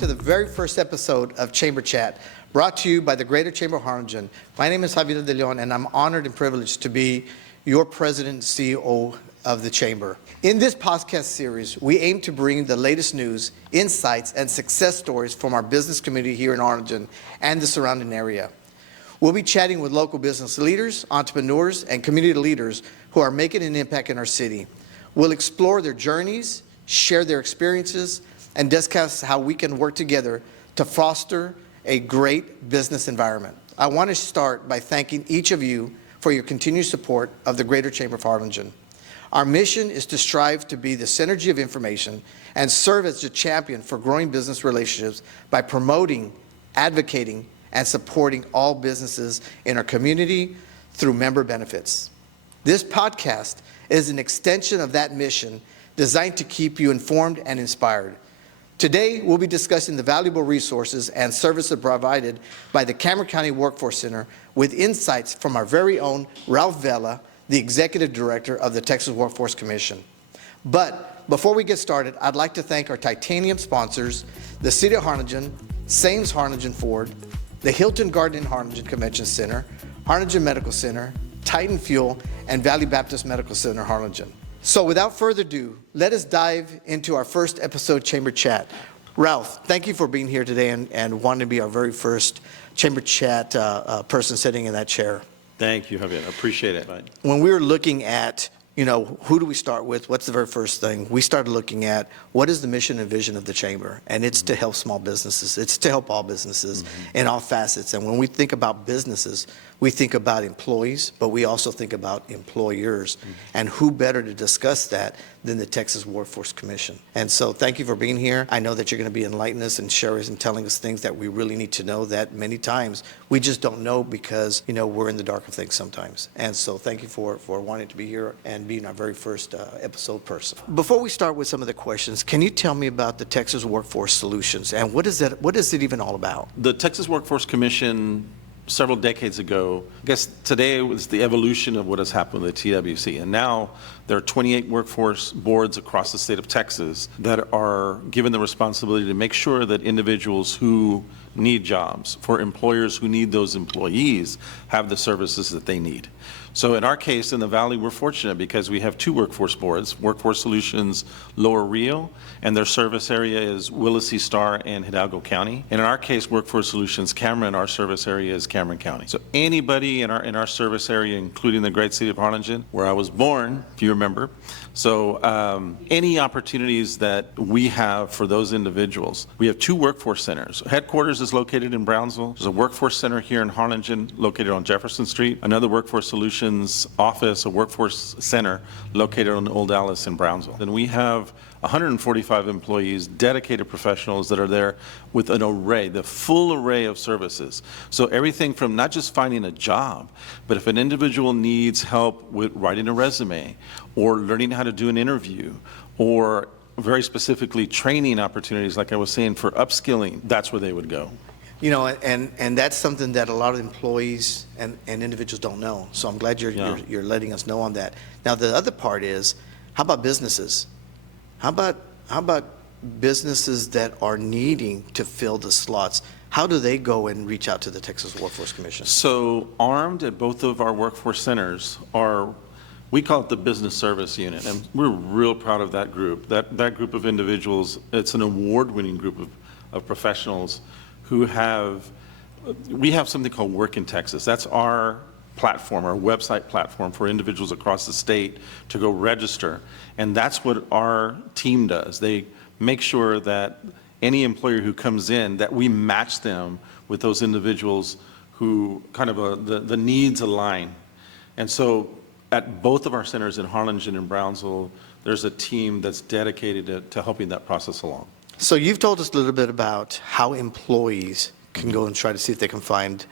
to the very first episode of Chamber Chat, brought to you by the Greater Chamber of Harlingen. My name is Javier de Leon, and I'm honored and privileged to be your president and CEO of the Chamber. In this podcast series, we aim to bring the latest news, insights, and success stories from our business community here in Harlingen and the surrounding area. We'll be chatting with local business leaders, entrepreneurs, and community leaders who are making an impact in our city. We'll explore their journeys, share their experiences, and discuss how we can work together to foster a great business environment. I want to start by thanking each of you for your continued support of the Greater Chamber of Harlingen. Our mission is to strive to be the synergy of information and serve as the champion for growing business relationships by promoting, advocating, and supporting all businesses in our community through member benefits. This podcast is an extension of that mission, designed to keep you informed and inspired. Today, we'll be discussing the valuable resources and services provided by the Cameron County Workforce Center with insights from our very own Rafael Vela, the Executive Director of the Texas Workforce Commission. But before we get started, I'd like to thank our titanium sponsors, the City of Harlingen, Sames Harlingen Ford, the Hilton Garden Harlingen Convention Center, Harlingen Medical Center, Titan Fuel, and Valley Baptist Medical Center Harlingen. So without further ado, let us dive into our first episode Chamber Chat. Ralph, thank you for being here today and wanting to be our very first Chamber Chat person sitting in that chair. Thank you, Javier. I appreciate it. When we were looking at, who do we start with? What's the very first thing? We started looking at what is the mission and vision of the Chamber? And it's to help small businesses. It's to help all businesses in all facets. And when we think about businesses, we think about employees, but we also think about employers. And who better to discuss that than the Texas Workforce Commission? And so thank you for being here. I know that you're going to be enlightening us and sharing us and telling us things that we really need to know that many times we just don't know because, we're in the dark of things sometimes. And so thank you for wanting to be here and being our very first episode person. Before we start with some of the questions, can you tell me about the Texas Workforce Solutions and what is it even all about? The Texas Workforce Commission, several decades ago, I guess today was the evolution of what has happened with the TWC. And now there are 28 workforce boards across the state of Texas that are given the responsibility to make sure that individuals who need jobs, for employers who need those employees, have the services that they need. So in our case, in the Valley, we're fortunate because we have two workforce boards, Workforce Solutions Lower Rio, and their service area is Willacy, Star, and Hidalgo County. And in our case, Workforce Solutions Cameron, our service area is Cameron County. So anybody in our service area, including the great city of Harlingen, where I was born, if you remember. So any opportunities that we have for those individuals, we have two workforce centers. Headquarters is located in Brownsville. There's a workforce center here in Harlingen located on Jefferson Street. Another Workforce Solutions office, a workforce center located on Old Dallas in Brownsville. Then we have 145 employees, dedicated professionals that are there with an array, the full array of services. So everything from not just finding a job, but if an individual needs help with writing a resume or learning how to do an interview or very specifically training opportunities, like I was saying, for upskilling, that's where they would go. And that's something that a lot of employees and individuals don't know. So I'm glad you're letting us know on that. Now, the other part is, how about businesses? How about businesses that are needing to fill the slots? How do they go and reach out to the Texas Workforce Commission? So armed at both of our workforce centers are, we call it the Business Service Unit, and we're real proud of that group. That group of individuals, it's an award-winning group of professionals who we have something called Work in Texas. That's our platform, our website platform for individuals across the state to go register. And that's what our team does. They make sure that any employer who comes in, that we match them with those individuals who kind of the needs align. And so at both of our centers in Harlingen and Brownsville, there's a team that's dedicated to helping that process along. So you've told us a little bit about how employees can go and try to see if they can find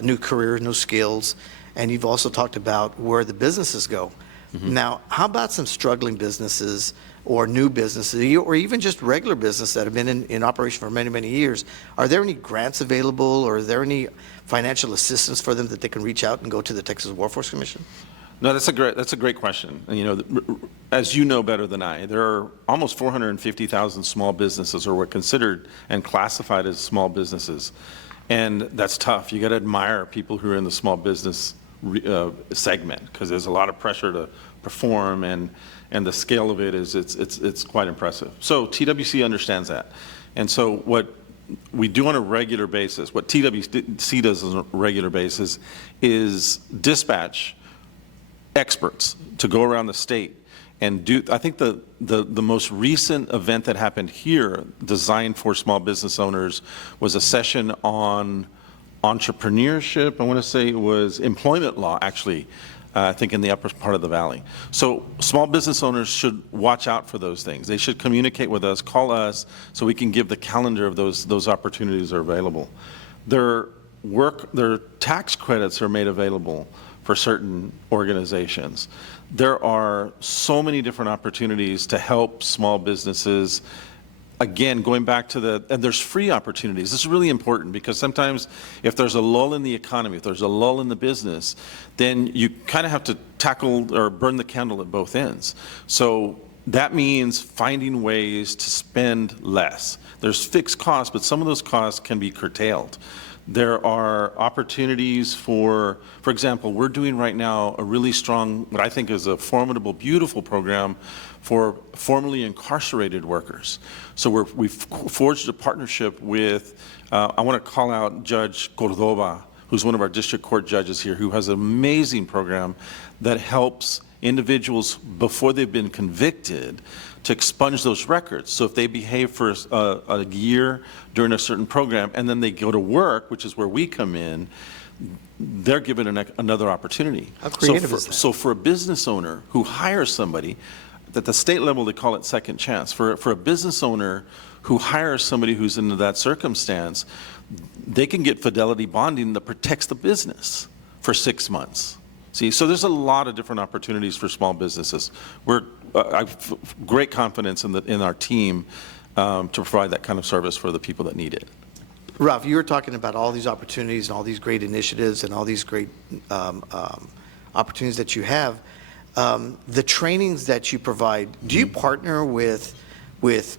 new careers, new skills, and you've also talked about where the businesses go. Now, how about some struggling businesses or new businesses or even just regular business that have been in operation for many, many years? Are there any grants available or are there any financial assistance for them that they can reach out and go to the Texas Workforce Commission? No, that's a great question. And, as you know better than I, there are almost 450,000 small businesses, or were considered and classified as small businesses, and that's tough. You got to admire people who are in the small business segment, because there's a lot of pressure to perform, and the scale of it is it's quite impressive. So TWC understands that, and so what we do on a regular basis, what TWC does on a regular basis, is dispatch experts to go around the state and do. I think the most recent event that happened here, designed for small business owners, was a session on entrepreneurship. I want to say it was employment law, actually, I think in the upper part of the valley. So small business owners should watch out for those things. They should communicate with us, call us, so we can give the calendar of those opportunities are available. Their tax credits are made available for certain organizations. There are so many different opportunities to help small businesses. Again, going back to and there's free opportunities. This is really important, because sometimes if there's a lull in the economy, if there's a lull in the business, then you kind of have to tackle or burn the candle at both ends. So that means finding ways to spend less. There's fixed costs, but some of those costs can be curtailed. There are opportunities for example, we're doing right now a really strong, what I think is a formidable, beautiful program for formerly incarcerated workers. So we've forged a partnership with, I want to call out Judge Cordova, who's one of our district court judges here, who has an amazing program that helps individuals before they've been convicted to expunge those records. So if they behave for a year during a certain program, and then they go to work, which is where we come in, they're given another opportunity. How creative is that? So for a business owner who hires somebody, at the state level they call it second chance. For a business owner who hires somebody who's in that circumstance, they can get fidelity bonding that protects the business for 6 months. See, so there's a lot of different opportunities for small businesses. I've great confidence in our team to provide that kind of service for the people that need it. Ralph, you were talking about all these opportunities and all these great initiatives and all these great opportunities that you have. The trainings that you provide, do you partner with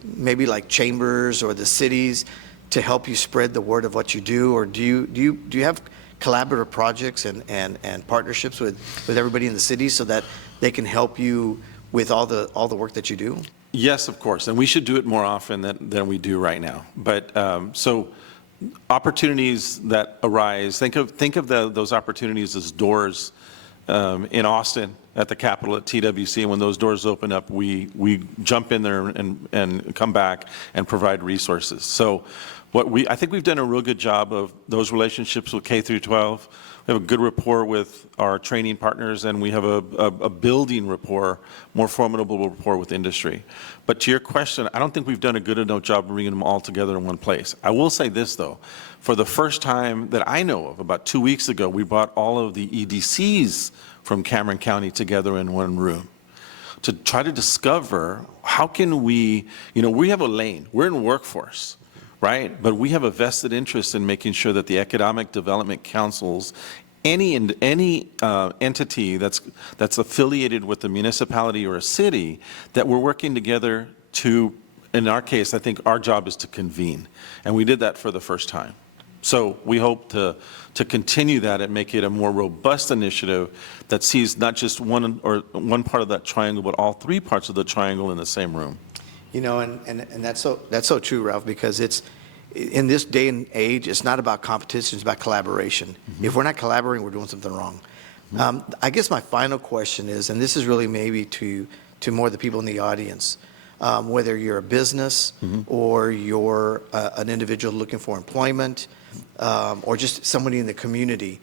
maybe like chambers or the cities to help you spread the word of what you do, or do you have collaborative projects and partnerships with everybody in the city so that they can help you with all the work that you do? Yes, of course, and we should do it more often than we do right now. But so opportunities that arise, think of those opportunities as doors in Austin at the Capitol at TWC, and when those doors open up, we jump in there and come back and provide resources. So I think we've done a real good job of those relationships with K through 12. We have a good rapport with our training partners, and we have a building rapport, more formidable rapport with industry. But to your question, I don't think we've done a good enough job of bringing them all together in one place. I will say this, though. For the first time that I know of, about 2 weeks ago, we brought all of the EDCs from Cameron County together in one room to try to discover how can we have a lane. We're in workforce. Right, but we have a vested interest in making sure that the economic development councils, any entity that's affiliated with the municipality or a city, that we're working together to, in our case, I think our job is to convene, and we did that for the first time. So we hope to continue that and make it a more robust initiative that sees not just one part of that triangle, but all three parts of the triangle in the same room. And that's so true, Ralph, because it's in this day and age, it's not about competition, it's about collaboration. Mm-hmm. If we're not collaborating, we're doing something wrong. Mm-hmm. I guess my final question is, and this is really maybe to more of the people in the audience, whether you're a business mm-hmm. or you're an individual looking for employment, or just somebody in the community,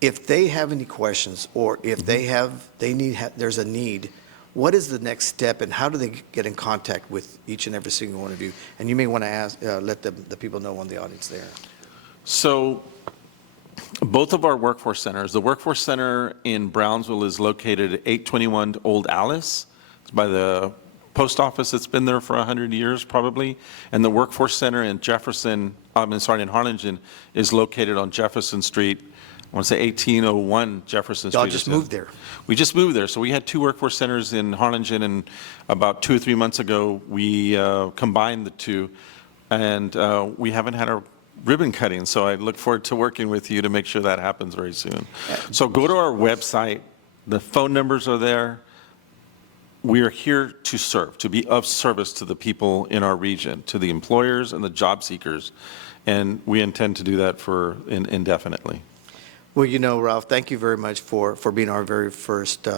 if they have any questions, or if mm-hmm. There's a need, what is the next step, and how do they get in contact with each and every single one of you? And you may want to let the people know on the audience there. So both of our workforce centers, the workforce center in Brownsville is located at 821 Old Alice. It's by the post office. It's been there for 100 years probably. And the workforce center in in Harlingen is located on Jefferson Street. want to say 1801 Jefferson Street. Y'all just moved there. We just moved there. So we had two workforce centers in Harlingen, and about 2 or 3 months ago, we combined the two, and we haven't had a ribbon cutting. So I look forward to working with you to make sure that happens very soon. So go to our website. The phone numbers are there. We are here to serve, to be of service to the people in our region, to the employers and the job seekers, and we intend to do that for indefinitely. Well, you know, Ralph, thank you very much for being our very first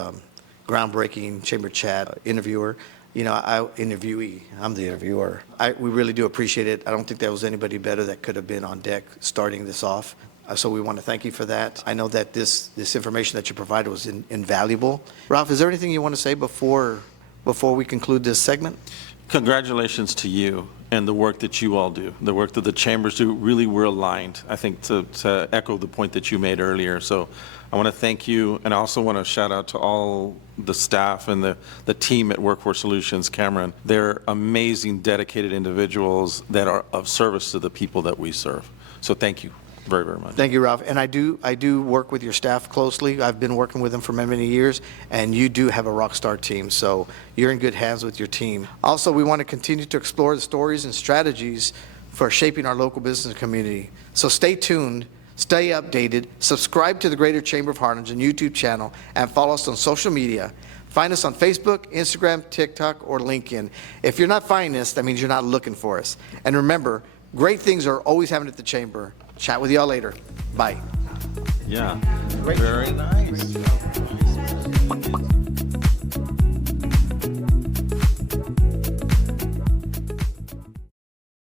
groundbreaking Chamber Chat interviewer. You know, interviewee, I'm the interviewer. We really do appreciate it. I don't think there was anybody better that could have been on deck starting this off. So we want to thank you for that. I know that this information that you provided was invaluable. Ralph, is there anything you want to say before we conclude this segment? Congratulations to you and the work that you all do, the work that the chambers do. Really, we're aligned, I think, to echo the point that you made earlier. So I want to thank you, and I also want to shout out to all the staff and the team at Workforce Solutions, Cameron. They're amazing, dedicated individuals that are of service to the people that we serve. So thank you very, very much. Thank you, Ralph. And I do work with your staff closely. I've been working with them for many, many years, and you do have a rock star team, so you're in good hands with your team. Also, we want to continue to explore the stories and strategies for shaping our local business community. So stay tuned, stay updated, subscribe to the Greater Chamber of Harlingen YouTube channel, and follow us on social media. Find us on Facebook, Instagram, TikTok, or LinkedIn. If you're not finding us, that means you're not looking for us. And remember, great things are always happening at the Chamber. Chat with y'all later. Bye. Yeah, Great. very nice.